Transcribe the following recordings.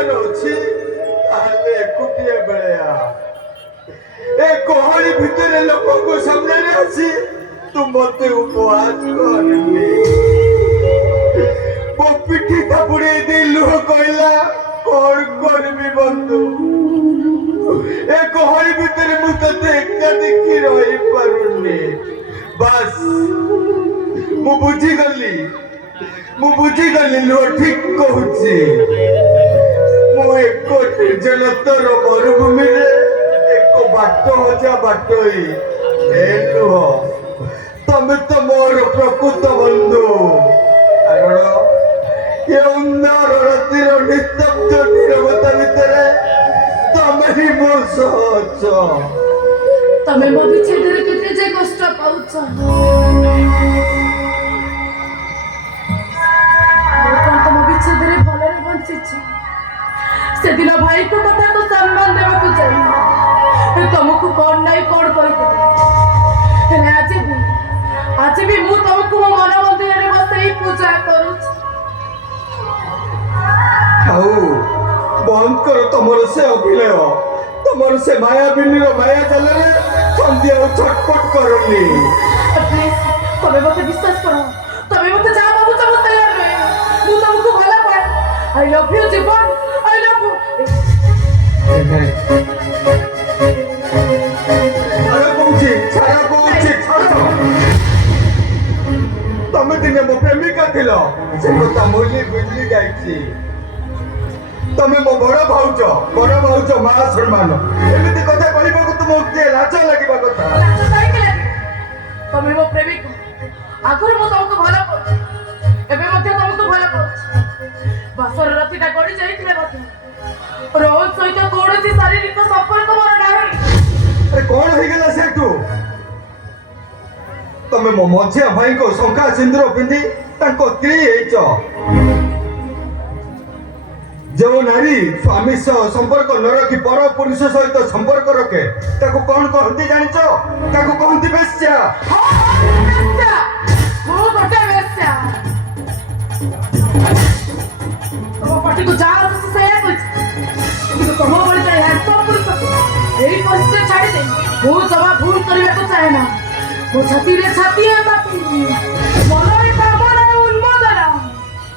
ଯିବାର ଅଛି ତାହେଲେ ଏକୁଟିଆ ବେଳେଆ ଏ ଗହଳି ଭିତରେ ଲୋକଙ୍କ ସାମ୍ନାରେ ଆସି ତୁ ମତେ ଉପହାସ କରିଲି। ମୋ ପିଠି ଥାପୁଡ଼େଇ ଦେଇ ଲୁହ କହିଲା କଣ କରିବି ବନ୍ଧୁ, ଏ ଗହଳି ଭିତରେ ମୁଁ ତତେ ଏକା ଦେଖି ରହିପାରୁନି। ବାସ୍ ମୁଁ ବୁଝିଗଲି ଲୁହ ଠିକ କହୁଛି। ମୁଁ ଏକ ନିର୍ଜନତାର ମରୁଭୂମିରେ ଏକ ବାଟ ହଜା ବାଟୋଇ। ଏ ଲୁହ ତମେ ତ ମୋର ପ୍ରକୃତ ବନ୍ଧୁ, କାରଣ ଏ ଅନ୍ଧାର ରାତିର ନିସ୍ତବ୍ଧ ନୀରବତା ଭିତରେ ତମେ ହିଁ ମୋ ସହ ଅଛ। ତମେ ମୋ ବିଚ୍ଛେଦରେ କେତେ ଯେ କଷ୍ଟ ପାଉଛ, ତମ ବିଚ୍ଛେଦରେ ଭଲରେ ବଞ୍ଚିଛି। ସେଦିନ ଭାଇଙ୍କ କଥାକୁ ସମ୍ମାନ ଦେବାକୁ ଚାହିଁ ତମକୁ କଣ ନାଇଁ କଣ କହିଦେବି, ହେଲେ ଆଜି ବି ମୁଁ ତମକୁ ମୋ ମନ ମନ୍ଦିରରେ ବସେଇ ପୂଜା କରୁଛି। ଆଉ ବନ୍ଦ କର ତମର ସେ ଅଭିନୟ, ତମର ସେ ମାୟାବିନୀର ମାୟା ଜାଲରେ ସନ୍ଧ୍ୟା ଆଉ ଛଟପଟ କରନି। ପ୍ଲିଜ ତମେ ମତେ ବିଶ୍ୱାସ କର, ତମେ ମତେ ଯାହା ଭାବୁଛ ମୁଁ ସେଇଆ ନୁହେଁ। ମୁଁ ତମକୁ ଭଲ ପାଏ। ଆଇ ଲଭ୍ ୟୁ ଜୀବନ, ଆଇ ଲଭ୍ ୟୁ। ତମେ ଦିନେ ମୋ ପ୍ରେମିକା ଥିଲ, ସେ କଥା ଭୁଲି ଯାଇଛି। ତମେ ମୋ ବଡ ଭାଉଜ ମା ସମ୍ମାନ, ଏମିତି କଥା କହିବାକୁ ତୁମକୁ ଲାଜ ଲାଗିବା କଥା। ଲାଜ କାହିଁକି ଲାଗିବ? ତମେ ମୋ ପ୍ରେମିକ। ଆଗରୁ ମୁଁ ତମକୁ ଭଲ ପାଉଛି, ଏବେ ମଧ୍ୟ ତମକୁ ଭଲ ପାଉଛି। ବାସର ରାତିଟା ଗଡି ଯାଇଥିଲେ ମଧ୍ୟ ରୋଜ ସହିତ କୌଣସି ଶାରୀରିକ ସମ୍ପର୍କ ମୋର ନାହିଁ। ଆରେ କଣ ହେଇଗଲା ସେଠୁ? ତମେ ମୋ ମଝିଆ ଭାଇଙ୍କ ଶଙ୍ଖା ସିନ୍ଦୁର ପିନ୍ଧି ତାଙ୍କ ସ୍ତ୍ରୀ ହେଇଛ। ଯେଉଁ ନାରୀ ସ୍ୱାମୀ ସହ ସମ୍ପର୍କ ନ ରଖି ପର ପୁରୁଷ ସହିତ ସମ୍ପର୍କ ରଖେ ତାକୁ କଣ କହନ୍ତି ଜାଣିଛ? ତାକୁ କହନ୍ତି ବେଶ୍ୟା। ମୁଁ ଗୋଟେ ବେଶ୍ୟା। ତମ ପାଟିକୁ ଯାହା ଆସୁଛି ସେଇଆ କହିଛି, କିନ୍ତୁ ତମ ଭଳି ଜଣେ ହ୍ୟାଣ୍ଡସମ୍ ପୁରୁଷକୁ ଏଇ ପରିସ୍ଥିତିରେ ଛାଡ଼ିଦେଇ ମୁଁ ଜମା ଭୁଲ କରିବାକୁ ଚାହେଁ ନା। ମୋ ଛାତିରେ ଛାତିଏ ତାତି, ମନରେ କାମନା ଉନ୍ମାଦନା।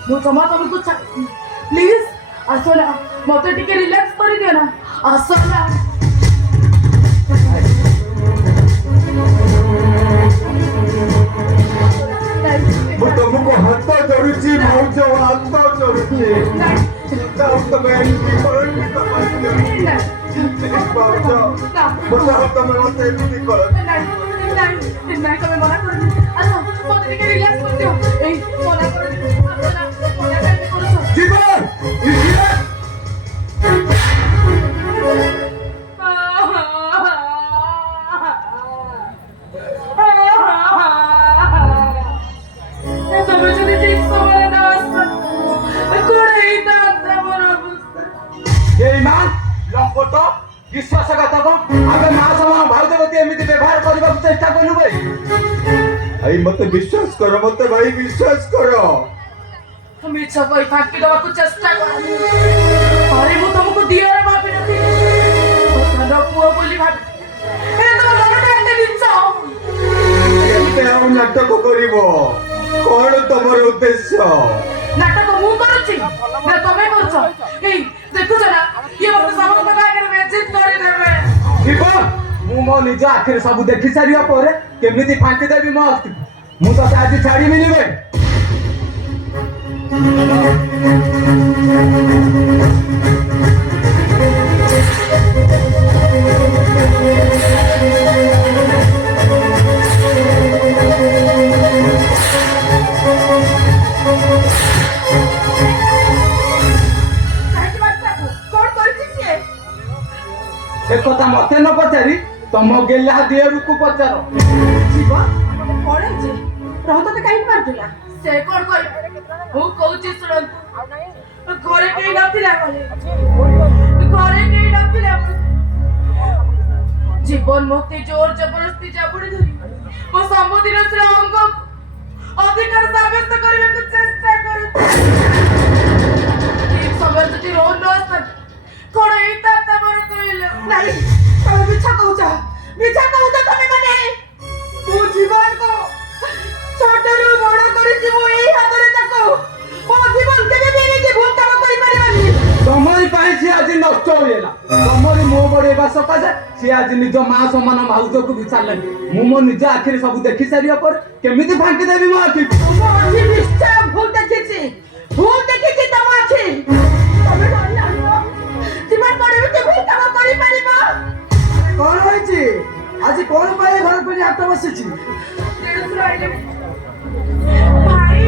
ମୁଁ ଜମା ତମକୁ ଛାଡ଼ିନି। ପ୍ଲିଜ ଆସ ନା, ମତେ ଟିକେ ରିଲାକ୍ସ କରିଦିଅ ନା, ଆସ ନା। ମୁଁ ତମକୁ ହାତ ଯୋଡୁଛି ଭାଉଜ, ହାତ ଯୋଡୁଛି। ତମେ ଏମିତି କରନି, ତମେ ମତେ ଏମିତି କର। ତମେ ମନା କରୁନି, ଆସ ମତେ ଟିକେ ରିଲାକ୍ସ କରିଦିଅ। ଏଇ ମନା କରୁନି, ଆସ ନା, ମନା କାହିଁକି କରୁଛ? ଜୀବନ ତମେ ଯଦି ଠିକ ସମୟରେ ନା ଆସିଥାନ୍ତ କଣ ହେଇଥାନ୍ତା ମୋର ଅବସ୍ଥା? ଲମ୍ପଟ ବିଶ୍ୱାସଘାତକ, ଆମେ ମା ସମାନ ଭାଉଜ ପ୍ରତି ଏମିତି ବ୍ୟବହାର କରିବାକୁ ଚେଷ୍ଟା କଲୁ ଭାଇ। ଭାଇ ମତେ ବିଶ୍ୱାସ କର, ମତେ ଭାଇ ବିଶ୍ୱାସ କର। ମିଛ କହି ଫାଙ୍କି ଦେବାକୁ ଚେଷ୍ଟା କରନି। ଆରେ ମୁଁ ତମକୁ ଦିଅର ଭାବିନଥିଲି, ସାନ ପୁଅ ବୋଲି ଭାବିଥିଲି। ତମ ମନଟା ଏତେ ନିଚ। କେତେ ଆଉ ନାଟକ କରିବ? କଣ ତମର ଉଦ୍ଦେଶ୍ୟ? ନାଟକ ମୁଁ କରୁଛି ନା ତମେ କରୁଛ? ଏଇ ଦେଖୁଛ ନା, ଇଏ ମତେ ସମସ୍ତଙ୍କ ଆଗରେ ବେଜିତ କରିଦେବେ। ମୁଁ ମୋ ନିଜ ଆଖିରେ ସବୁ ଦେଖି ସାରିବା ପରେ କେମିତି ଫାଙ୍କି ଦେବି ମୋ ଅସ୍ତିତ୍ୱ? ମୁଁ ତତେ ଆଜି ଛାଡ଼ିବିନି ବେ। କଥା ମତେ ନ ପଚାରି ତମ ଗେଲା ଦିଅରକୁ ପଚାର। ଯିବ କଣ ହେଇଛି? ରହତ କାହିଁକି ମାରୁଥିଲା? ସେ କଣ କହିବ? ମୁଁ କହୁଛି ଶୁଣନ୍ତୁ, ଘରେ କେହି ନଥିଲା ଜୀବନ ମତେ ଜୋର ଜବରଦସ୍ତି ଜାବୁଡି ଧରି ମୋ ସମ୍ପତ୍ତିର ସେ ଅଙ୍ଗ ଅଧିକାର ସାବ୍ୟସ୍ତ କରିବାକୁ ଚେଷ୍ଟା କରୁଛି। समय যদি রোজ ন আসতাম কোন এইটা তোমার কইল নাই তুমি মিছা কହୁଛ তুমি মানে ମୋ ଜୀବନକୁ ଛୋଟରୁ ବଡ଼ କରିଛି ମୁଁ ଏଇ ହାତରେ ତାକୁ ମୋ ଜୀବନ କେବେ ବି ଏମିତି ଭୁଲ କାମ କରିପାରିବନି ତମରି ପାଇଁ ସିଏ ଆଜି ନଷ୍ଟ ହୋଇଗଲା ତମରି ମୁହଁ ବଢେଇବା ସକାଶେ ସିଏ ଆଜି ନିଜ ମା ସମାନ ଭାଉଜକୁ ବିଚାରିଲାନି ମୁଁ ମୋ ନିଜ ଆଖିରେ ସବୁ ଦେଖି ସାରିବା ପରେ କେମିତି ଫାଙ୍କି ଦେବି ମୋ ଆଖିକୁ ତୁମ ଆଖି ନିଶ୍ଚୟ ଭୁଲ ଦେଖିଛି ତମ ଆଖି ତମେ ଜାଣିନ ଜୀବନ କଣ ଏମିତି ଭୁଲ କାମ କରିପାରିବ କଣ ହେଇଛି ଆଜି କଣ ପାଇଁ ଘର ପାଇଁ ହାତ ବସିଛି ଦେଢଶୁର ଆଇଲେଣି ଭାଇ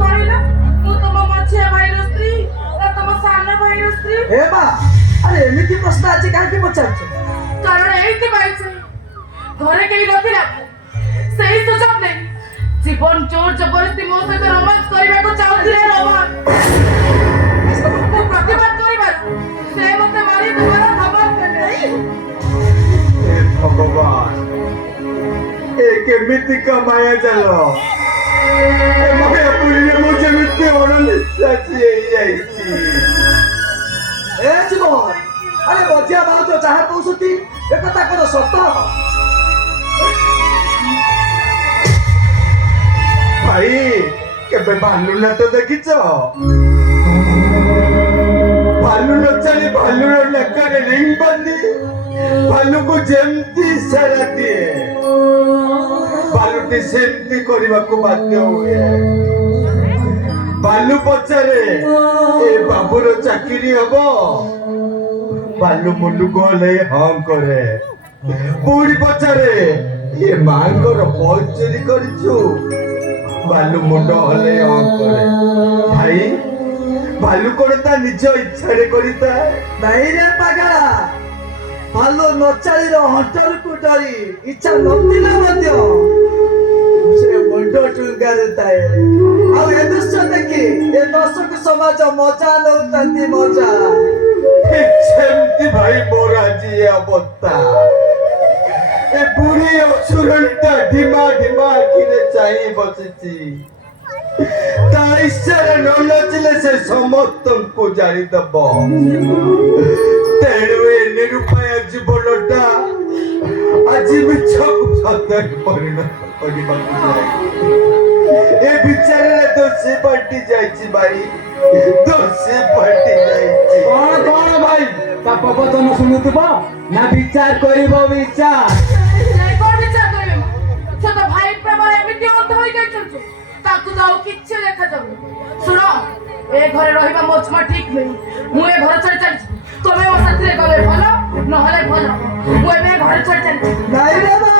କହିଲ ମୁଁ ତମ ମଝିଆ ଭାଇର ସ୍ତ୍ରୀ ନା ତମ ସାନ ଭାଇର ସ୍ତ୍ରୀ ଏ ମା ଆରେ ଏମିତି ପ୍ରଶ୍ନ ଆଜି କାହିଁକି ପଚାରୁଛ କାରଣ এইଥିପାଇଁ ଯେ ଘରେ କେହି ନଥିଲା ସେଇ ସୁଯୋଗ ନେଇ ଜୀବନ ଜୋର ଜବରଦସ୍ତି ମୋ ସହିତ ରୋମାନ୍ସ କରିବାକୁ ଚାହୁଁଥିଲେ ରୋମାନ ମୁଁ ପ୍ରତିବାଦ କରିବାରୁ ସେ ମୋତେ ମାରି ଦେବାର ଧମକ ଦେଲେ हे भगवान ए केमिति का माया जाल ए मायापुरी रे मु जेमिति अणनिश्वासी हेई जाईची ଏ ଜୀବ ଆରେ ବଜିଆ ଭାଉଜ ଯାହା କହୁଛନ୍ତି ଏ କଥା କଣ ସତ भाई केबे भालू ना तो देखिछ भालू न चली भालू नकर रिंग बंदी भालू को जेमती इशारा दिए भालूटी सेमती करने को बाध्य हुए भालू पचारे ए बाबूर चाकरी हब भालू मुंडू को ले हाँ करे पूरी पचारे ये मांगर बहुत चोरी करिछु भालू मुंड हले हाँ करे भाई भालू कोन ता निज इच्छा रे करिता ନାଇଁ ରେ ପାଗଳା ଭାଲୁ ନଚାଳିର ହଣ୍ଟରକୁ ଡରି ଇଚ୍ଛା ନଥିଲା ମଧ୍ୟ ସେ ମୁଣ୍ଡ ଟୁଙ୍ଗାରେ ଥାଏ ଆଉ ଏ ଦୃଶ୍ୟ ଦେଖି ଏ ଦର୍ଶକ ସମାଜ ମଜା ନଉଛନ୍ତି ମଜା ସେମତି ଭାଇ ମୋର ଆଜି ଏ ଅବସ୍ଥା ଏ ବୁଢୀ ଅସୁରଟା ଢିମା ଢିମା ଆଖିରେ ଚାହିଁ ବସିଛି ତା ଇଚ୍ଛାରେ ନ ନାଚିଲେ ସେ ସମସ୍ତଙ୍କୁ ଜାଣିଦବ ତେଣୁ ଏ ନିରୁପାୟ ଜୀବନଟା ଆଜି ମିଛକୁ ସତରେ ପରିଣତ କରିବାକୁ ଯାଏ ଏ ବିଚାରରେ ଦୋଷୀ ପାଲଟି ଯାଇଛି ଭାଇ ଦୋଷୀ ପାଲଟି ଯାଇଛି କଣ ଭାଇ ତା ପ୍ରବଚନ ଶୁଣୁଥିବ ନା ବିଚାର କରିବ ବିଚାର ନାଇଁ କଣ ବିଚାର କରିବେ ସେ ତ ଭାଇ ପ୍ରେମରେ ଏମିତି ଅନ୍ଧ ହୋଇଯାଇଛନ୍ତି ତାକୁ ତ ଆଉ କିଛି ଦେଖାଯାଉନି ଶୁଣ ଏ ଘରେ ରହିବା ମୋ ଜମା ଠିକ ନୁହେଁ ମୁଁ ଏ ଘର ଛାଡ଼ି ଚାଲିଛି ତମେ ମୋ ସାଥିରେ ଗଲେ ଭଲ ନହେଲେ ଭଲ ମୁଁ ଏବେ ଏ ଘର ଛାଡ଼ି ଚାଲିଛି ନାଇଁ ରେ ମା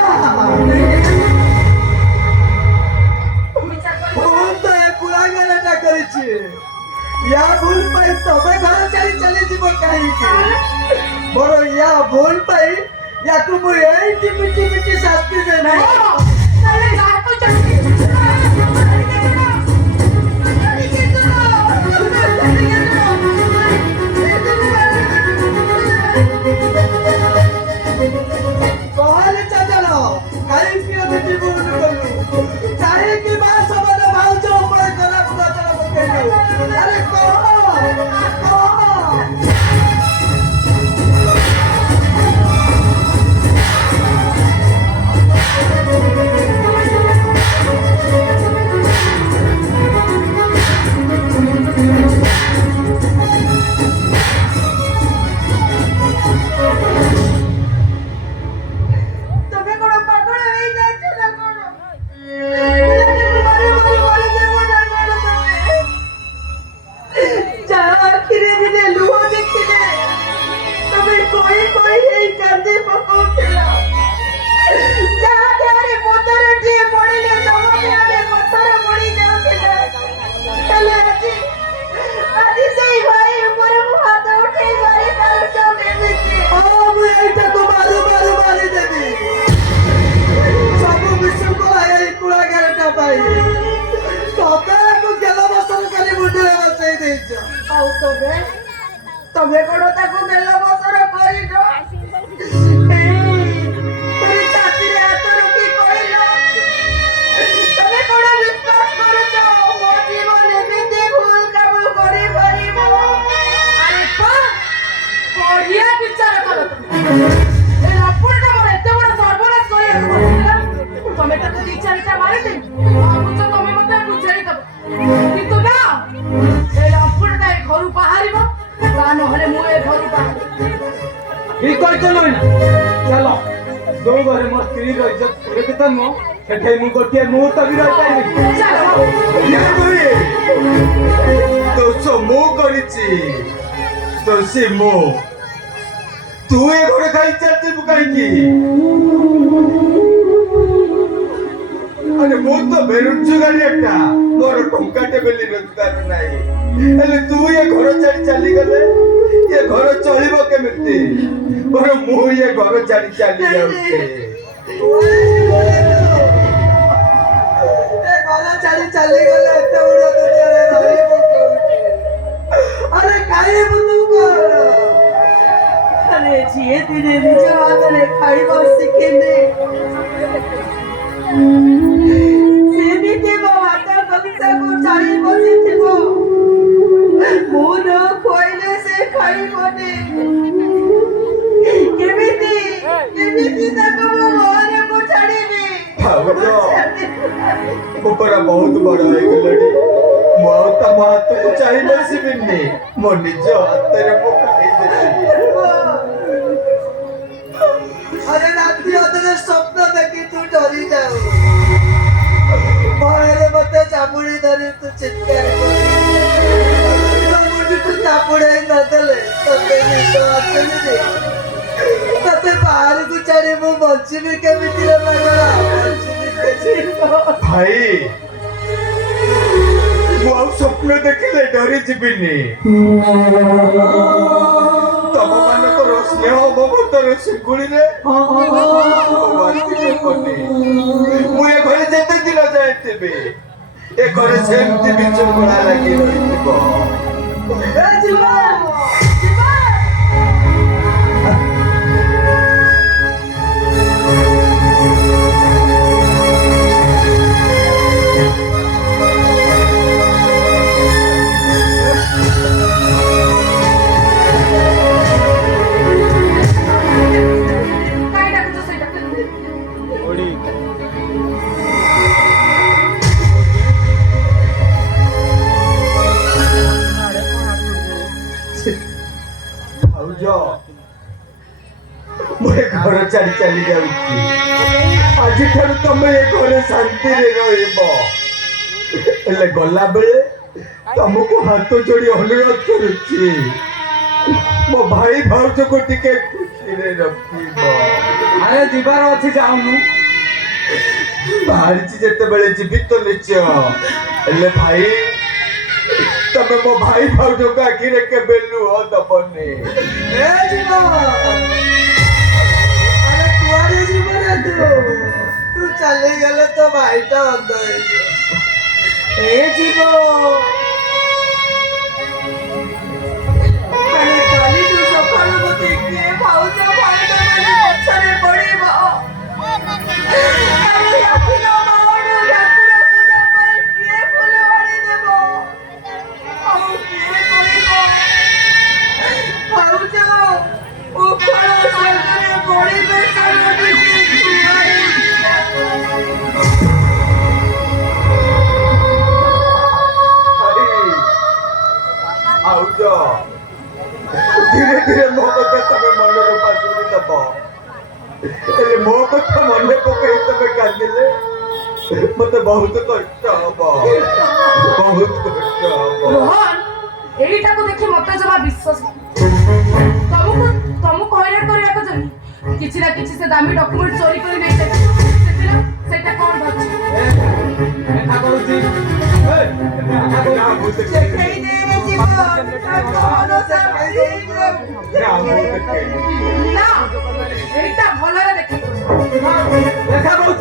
ବିଚାର କରିବ ଭୁଲ ତ ଏ କୁଳାଙ୍ଗରଟା କରିଛି ୟା ଭୁଲ ପାଇଁ ତମେ ଘର ଛାଡ଼ି ଚାଲିଯିବ କାହିଁକି ମୋର ୟା ଭୁଲ ପାଇଁ ୟାକୁ ମୁଁ ଏଇଠି ମିଟି ମିଟି ଶାସ୍ତି ଦେବି ତାହେଲେ ଯାହା କହିଛନ୍ତି କହଲେ ଚାଚଲ କାହିଁକି ଏମିତି ଭୁଲ କଲୁ କାହିଁକି ମା ସମାନ ଭାଉଜ ଉପରେ ଖରାପ ନଜର ପକେଇଲୁ ଆରେ କହ ତମେ କଣ ପାଗଳ ହେଇଯାଇଛ ନା କଣ ପିଲାଟାକୁ ମାରି ଦେବ ନା କଣ ତମେ ଯାହା ଆଖିରେ ଦିନେ ଲୁହ ଦେଖିଲେ ତମେ କହି ହେଇ କାନ୍ଦି ପକଉଥିଲ ଯାହା ଦେହରେ ପଥରଟିଏ ପଡ଼ିଲେ ତମ ଦେହରେ ପଥର ପଡ଼ି ଯାଉଥିଲା ହେଲେ ଆଜି ସେଇ ଭାଇ ଉପରେ ମୁଁ ହାତ ଉଠେଇ ମାରି ପାରୁଛ କେମିତି ମୁଁ ଏଇଟାକୁ ମାରିଦେବି ସବୁ ବିଶୃଙ୍ଖଳା ଏଇ କୁଳାଗାରଟା ପାଇଁ ସଦାକୁ ଗେଲ ବସନ କରି ମୁଣ୍ଡରେ ବସେଇ ଦେଇଛ ଆଉ ତମେ କଣ ତାକୁ ଗେଲ ବସର କରିଛ ତମେ ଛାତିରେ ହାତ ରଖି କହିଲ ତମେ କଣ ବିଶ୍ୱାସ କରୁଛ ମୋ ଜୀବନ ଏମିତି ଭୁଲ କାମ କରିପାରିବ ତ ନଇନା ଚାଲ ଯୋଉ ଘରେ ମୋ ସ୍ତ୍ରୀର ଇଜ୍ଜତ ସୁରକ୍ଷିତ ନୁହଁ ସେଠି ମୁଁ ଗୋଟିଏ ମୁହୂର୍ତ୍ତ ବି ରହିପାରିବି ଚାଲ ଦୋଷ ମୁଁ କରିଛି ଦୋଷୀ ମୁଁ ତୁ ଏ ଘରେ ଖାଇ ଚାଲିଥିବୁ କାହିଁକି ଆରେ ମୁଁ ତ ବେରୋଜଗାରୀ একটা ମୋର ଟଙ୍କାଟେ ବେଲି ରୋଜଗାର ନାହିଁ ହେଲେ ତୁ ଏ ଘର ଛାଡି ଚାଲିଗଲେ ଏ ଘର ଚଳିବ କେମିତି ବର ମୁଁ ଏ ଘର ଛାଡି ଚାଲି ଯାଉଛି ଘର ଛାଡି ଚାଲିଗଲେ ଏତେ ବଡ ଦୁନିଆରେ ରହିବ କୋଉଠି? ଆରେ ଖାଇବୁ ତୁ କଣ ଆରେ ଯିଏ ଦିନେ ନିଜ ହାତରେ ଖାଇବା ଶିଖିନି ସେମିତି ମୋ ହାତ କବିତାକୁ ଛାଡ଼ି ବସିଥିବ ମୁଁ ନ ଖୋଇଲେ ସେ ଖାଇବନି କେମିତି କେମିତି ତାକୁ ମୋ ଘରେ ମୁଁ ଛାଡ଼ିବି ଭାଉଜ ମୁଁ ପରା ବହୁତ ବଡ ହେଇଗଲେଣି ମୁଁ ଆଉ ତମ ହାତକୁ ଚାହିଁ ବସିବିନି ମୋ ନିଜ ହାତରେ ମୁଁ ଖାଇଦେବି ଆରେ ରାତି ଅଧରେ ସ୍ୱପ୍ନ ଦେଖି ତୁ ଡରି ଯାଉ ଭୟରେ ମତେ ଚାପୁଡି ଧରି ତୁ ଚିତ୍କାର କରୁ ତୁ ଚାପୁଡେଇ ନଦେଲେ ତତେ ନିଦ ଆସେନି ରେ ତତେ ବାହାରକୁ ଛାଡି ମୁଁ ବଞ୍ଚିବି କେମିତି ରେ ପାଗଳା ବଞ୍ଚିବି ଭାଇ ମୁଁ ଆଉ ସ୍ୱପ୍ନ ଦେଖିଲେ ଡରି ଯିବିନି ତମ ମାନଙ୍କର ସ୍ନେହ ମମତାର ଶିଙ୍ଗୁଳିରେ ମୁଁ ଏ ଘରେ ଯେତେ ଦିନ ଯାଇଥିବି ଏ ଘରେ ସେମିତି ବିଚୁକୁଣା ଲାଗି ରହିଥିବ କାଇଁ ଡାକୁଛ ସେଇଟା ଭାଉଜ ମୁଁ ଏ ଘର ଛାଡି ଚାଲି ଯାଉଛି ଆଜିଠାରୁ ତମେ ଏ ଘରେ ଶାନ୍ତିରେ ରହିବ ହେଲେ ଗଲାବେଳେ ତମକୁ ହାତ ଯୋଡି ଅନୁରୋଧ କରୁଛି ମୋ ଭାଇ ଭାଉଜକୁ ଟିକେ ଖୁସିରେ ରଖିବ ଆରେ ଯିବାର ଅଛି ଯାଉନୁ ବାହାରିଛି ଯେତେବେଳେ ଯିବି ତ ନିଶ୍ଚୟ ହେଲେ ଭାଇ ତମେ ମୋ ଭାଇ ଭାଉଜଙ୍କ ଆଖିରେ କେବେ ଲୁହ ଦବନି ଏ ଯିବ ଆରେ କୁଆଡେ ଯିବ ରେ ତୁ ଚାଲିଗଲେ ତ ଭାଇଟା ଅନ୍ଧ ହେଇଯିବ ଏ ଯିବ ଆରେ କାଲି ତୁ ସକାଳୁ ମତେ କିଏ ଭାଉଜ ଭାଉଜ ବୋଲି ପଛରେ ପଡିବ ଆରେ ରାତିର ବାଉଁଡୁ ଠାକୁର ପୂଜା ପାଇଁ କିଏ ଫୁଲ ଆଣିଦେବ ଆଉ କିଏ କରିବ ଭାଉଜ ଉଖଳ ସାଙ୍ଗରେ ପରିବେଶର ଟିକେ ଛୁଆଇ ଭାଉଜ ଧୀରେ ଧୀରେ ମୋ କଥା ତମେ ମନରୁ ପାଶୁରି ଦବ ହେଲେ ମୋ କଥା ମନେ ପକେଇ ତମେ କାନ୍ଦିଲେ ମତେ ବହୁତ କଷ୍ଟ ହବ ବହୁତ କଷ୍ଟ ହବ ରୋହନ ଏଇଟାକୁ ଦେଖି ମତେ ଜମା ବିଶ୍ୱାସ ତମକୁ ହଇରାଣ କରିବାକୁ ଚାହୁଁ କିଛି ନା କିଛି ସେ ଦାମୀ ଡକ୍ୟୁମେଣ୍ଟ ଚୋରି କରି ନେଇଯାଏ ସେଇଟା କଣ ଭାବୁଛି ଦେଖା କରୁଛି ନା, ମୁଁ ଦେଖେଇନି। ଦେଖେଇ ଦେ ରେ ଯିବ ଭରସା ହେଇଯିବ ନା, ମୁଁ ଦେଖେଇନି। ନା ଏଇଟା ଭଲରେ ଦେଖି ଦେଖା କରୁଛି